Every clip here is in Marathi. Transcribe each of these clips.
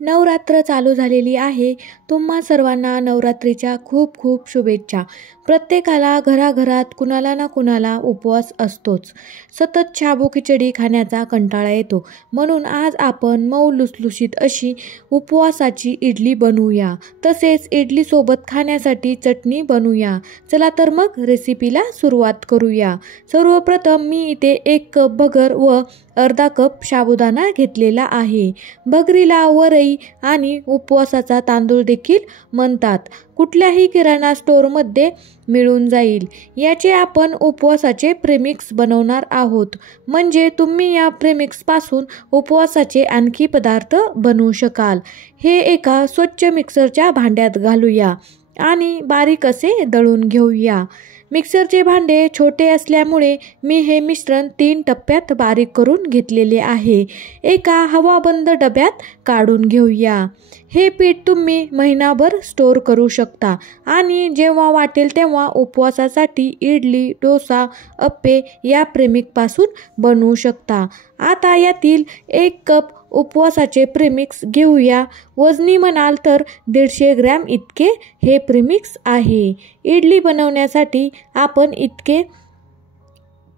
नवरात्र चालू झालेली आहे. तुम्हा सर्वांना नवरात्रीच्या खूप खूप शुभेच्छा. प्रत्येकाला घराघरात कुणाला ना कुणाला उपवास असतोच. सतत शाबू खिचडी खाण्याचा कंटाळा येतो. म्हणून आज आपण मऊ लुसलुशीत अशी उपवासाची इडली बनवूया. तसेच इडलीसोबत खाण्यासाठी चटणी बनवूया. चला तर मग रेसिपीला सुरुवात करूया. सर्वप्रथम मी इथे 1 कप भगर व अर्धा कप साबुदाणा घेतलेला आहे. भगरीला वरई आणि उपवासाचा तांदूळ देखील म्हणतात. कुठल्याही किराणा स्टोअरमध्ये मिळून जाईल. याचे आपण उपवासाचे प्रेमिक्स बनवणार आहोत. म्हणजे तुम्ही या प्रेमिक्सपासून उपवासाचे आणखी पदार्थ बनवू शकाल. हे एका स्वच्छ मिक्सरच्या भांड्यात घालूया आणि बारीक असे दळून घेऊया. मिक्सरचे भांडे छोटे असल्यामुळे मी हे मिश्रण 3 टप्प्यात बारीक करून घेतलेले आहे. एका हवाबंद डब्यात काढून घेऊया. हे पीठ तुम्ही महिनाभर स्टोअर करू शकता आणि जेव्हा वाटेल तेव्हा उपवासासाठी इडली, डोसा, अप्पे या प्रेमिकपासून बनवू शकता. आता यातील 1 कप उपवासाचे प्रेमिक्स घेऊया. वजनी म्हणाल तर 150 ग्रॅम इतके हे प्रेमिक्स आहे. इडली बनवण्यासाठी आपण इतके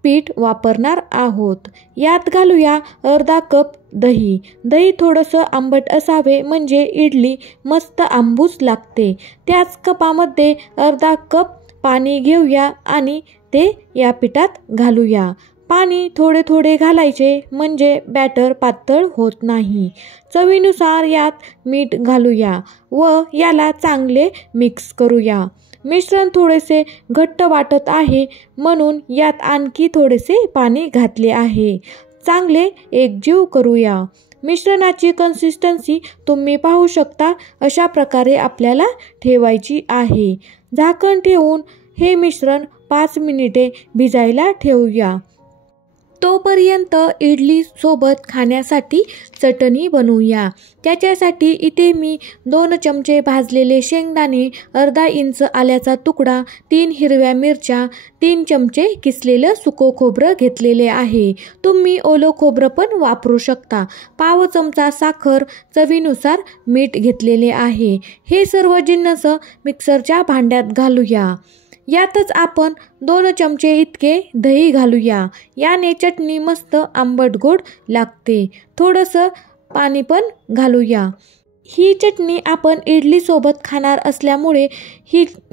पीठ वापरणार आहोत. यात घालूया अर्धा कप दही. दही थोडंसं आंबट असावे म्हणजे इडली मस्त आंबूस लागते. त्याच कपामध्ये अर्धा कप पाणी घेऊया आणि ते या पिठात घालूया. पाणी थोडे थोडे घालायचे म्हणजे बॅटर पातळ होत नाही. चवीनुसार यात मीठ घालूया व याला चांगले मिक्स करूया. मिश्रण थोडेसे घट्ट वाटत आहे म्हणून यात आणखी थोडेसे पाणी घातले आहे. चांगले एकजीव करूया. मिश्रणाची कन्सिस्टन्सी तुम्ही पाहू शकता. अशा प्रकारे आपल्याला ठेवायची आहे. झाकण ठेवून हे मिश्रण 5 मिनिटे भिजायला ठेवूया. तोपर्यंत इडली सोबत खाण्यासाठी चटणी बनवूया. त्याच्यासाठी इथे मी 2 चमचे भाजलेले शेंगदाणे, अर्धा इंच आल्याचा तुकडा, 3 हिरव्या मिरच्या, 3 चमचे किसलेलं सुकं खोबरं घेतलेले आहे. तुम्ही ओलं खोबरं पण वापरू शकता. पाव चमचा साखर, चवीनुसार मीठ घेतलेले आहे. हे सर्व जिन्नस मिक्सरच्या भांड्यात घालूया. यातच आपण 2 चमचे इतके दही घालूया. याने चटणी मस्त आंबट गोड लागते. थोडंसं पाणी पण घालूया. ही चटणी आपण इडली सोबत खाणार असल्यामुळे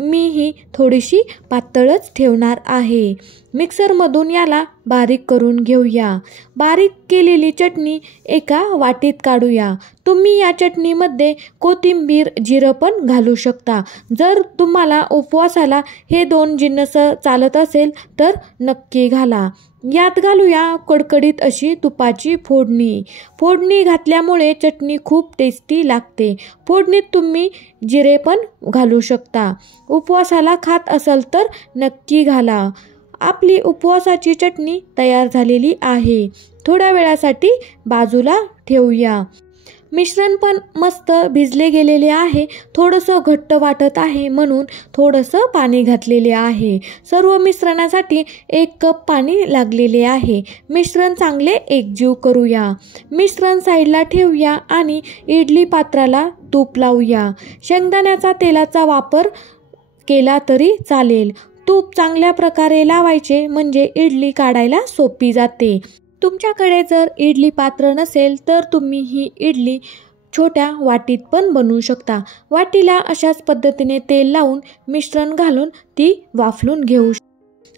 मी थोडीशी पातळच ठेवणार आहे. मिक्सरमधून याला बारीक करून घेऊया. बारीक केलेली चटणी एका वाटीत काढूया. तुम्ही या चटणीमध्ये कोथिंबीर, जिरं पण घालू शकता. जर तुम्हाला उपवासाला हे 2 जिन्नस चालत असेल तर नक्की घाला. यात घालूया कडकडीत अशी तुपाची फोडणी. फोडणी घातल्यामुळे चटणी खूप टेस्टी लागते. फोडणीत तुम्ही जिरे पण घालू शकता. उपवासाला खात असाल तर नक्की घाला. आपली उपवासाची चटणी तयार झालेली आहे. थोड्या वेळासाठी बाजूला ठेवूया. मिश्रण पण मस्त भिजले गेलेले आहे. थोडंसं घट्ट वाटत आहे म्हणून थोडंसं पाणी घातलेले आहे. सर्व मिश्रणासाठी 1 कप पाणी लागलेले आहे. मिश्रण चांगले एकजीव करूया. मिश्रण साईडला ठेवूया आणि इडली पात्राला तूप लावूया. शेंगदाण्याचा तेलाचा वापर केला तरी चालेल. तूप चांगल्या प्रकारे लावायचे म्हणजे इडली काढायला सोपी जाते. तुमच्याकडे जर इडली पात्र नसेल तर तुम्ही ही इडली छोट्या वाटीत पण बनवू शकता. वाटीला अशाच पद्धतीने तेल लावून मिश्रण घालून ती वाफलून घेऊ.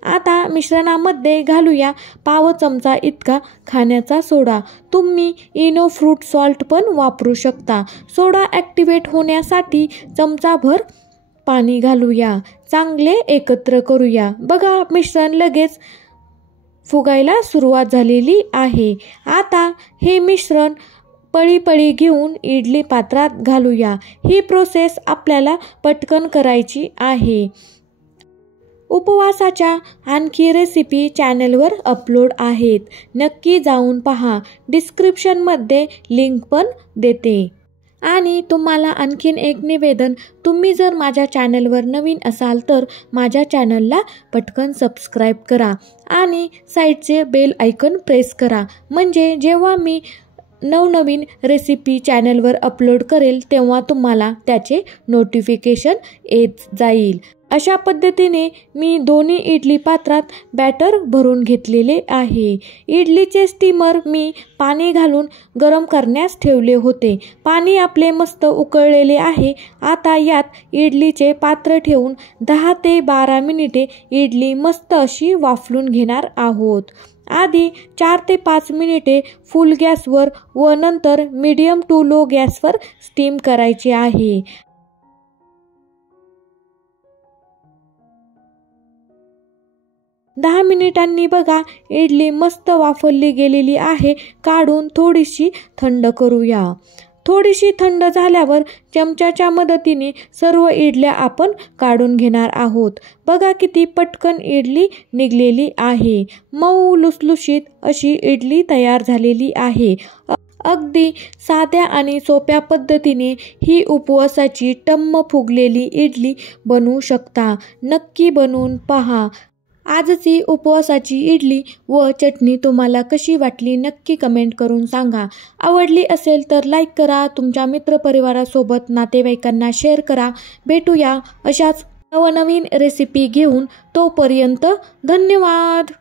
आता मिश्रणामध्ये घालूया पाव चमचा इतका खाण्याचा सोडा. तुम्ही इनो फ्रूट सॉल्ट पण वापरू शकता. सोडा ॲक्टिवेट होण्यासाठी चमचाभर पाणी घालूया. चांगले एकत्र करूया. बघा मिश्रण लगेच फुगायला सुरुवात झालेली आहे. आता हे मिश्रण पळी घेऊन इडली पात्रात घालूया. ही प्रोसेस आपल्याला पटकन करायची आहे. उपवासाच्या आणखी रेसिपी चॅनलवर अपलोड आहेत. नक्की जाऊन पहा. डिस्क्रिप्शनमध्ये लिंक पण देते. आणि तुम्हाला आणखीन एक निवेदन, तुम्ही जर माझ्या चॅनलवर नवीन असाल तर माझ्या चॅनलला पटकन सबस्क्राईब करा आणि साईडचे बेल आयकॉन प्रेस करा. म्हणजे जेव्हा मी नवनवीन रेसिपी चॅनलवर अपलोड करेल तेव्हा तुम्हाला त्याचे नोटिफिकेशन येत जाईल। अशा पद्धतीने मी दोन्ही इडली पात्रात बॅटर भरून घेतलेले आहे। इडलीचे स्टीमर मी पाणी घालून गरम करण्यास ठेवले होते। पाणी आपले मस्त उकळलेले आहे। आता यात इडलीचे पात्र ठेवून 10 ते 12 मिनिटे इडली मस्त अशी वाफलून घेणार आहोत। आधी 4 ते 5 मिनिटे फुल गॅसवर व नंतर मीडियम टू लो गॅसवर स्टीम करायची आहे। 10 मिनिटांनी बघा इडली मस्त वाफवली गेलेली आहे। काढून थोडीशी थंड करूया। थोडीशी थंड झाल्यावर चमच्याच्या मदतीने सर्व इडल्या आपण काढून घेणार आहोत। बघा किती पटकन इडली निघलेली आहे। मऊ लुसलुशीत अशी इडली तयार झालेली आहे। अगदी साध्या आणि सोप्या पद्धतीने ही उपवासाची टम्म फुगलेली इडली बनवू शकता। नक्की बनवून पहा। आजची उपवासाची इडली व चटणी तुम्हाला कशी वाटली नक्की कमेंट करून सांगा। आवडली असेल तर लाईक करा। तुमच्या मित्रपरिवारासोबत नातेवाईकांना शेअर करा। भेटूया अशाच नवनवीन रेसिपी घेऊन। तोपर्यंत धन्यवाद।